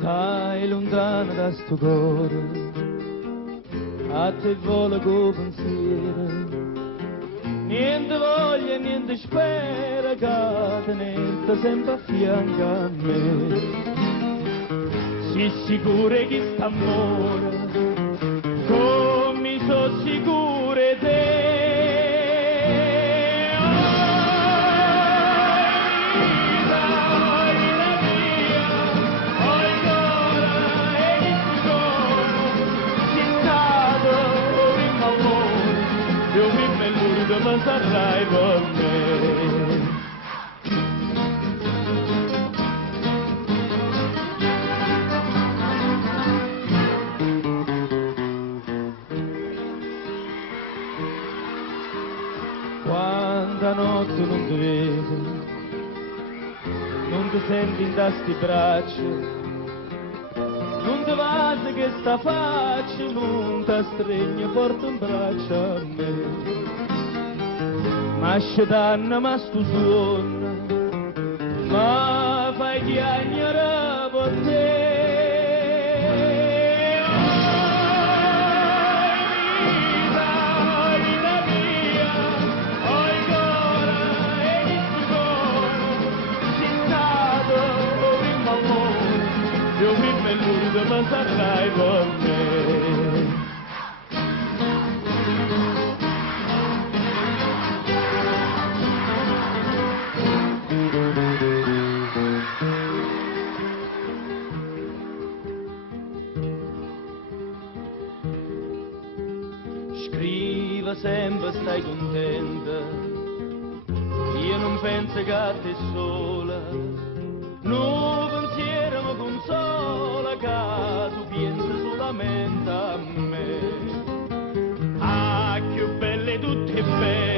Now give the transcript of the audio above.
Stai lontano da sto cuore, a te vola con pensiero, niente voglia, niente spera, che tenete sempre a fianco a me. Si sicuro che st'amore, come so sicure te. Ma sarai con me. Quanta notte non ti vedo, non ti senti in tasti braccia, non ti vasi che sta faccia, non ti stringe forte in braccia a me. Ma scetanna, ma stu suono, ma fai chiagnare per te. Oh, vita mia, oh, il cuore, e il cuore, cittato, oh, il amore, io mi belluto, ma sarai per me. Scriva sempre stai contenta, io non penso che a te sola, no pensiero mi consola, che tu pensi solamente a me. Ah, che belle tutte belle.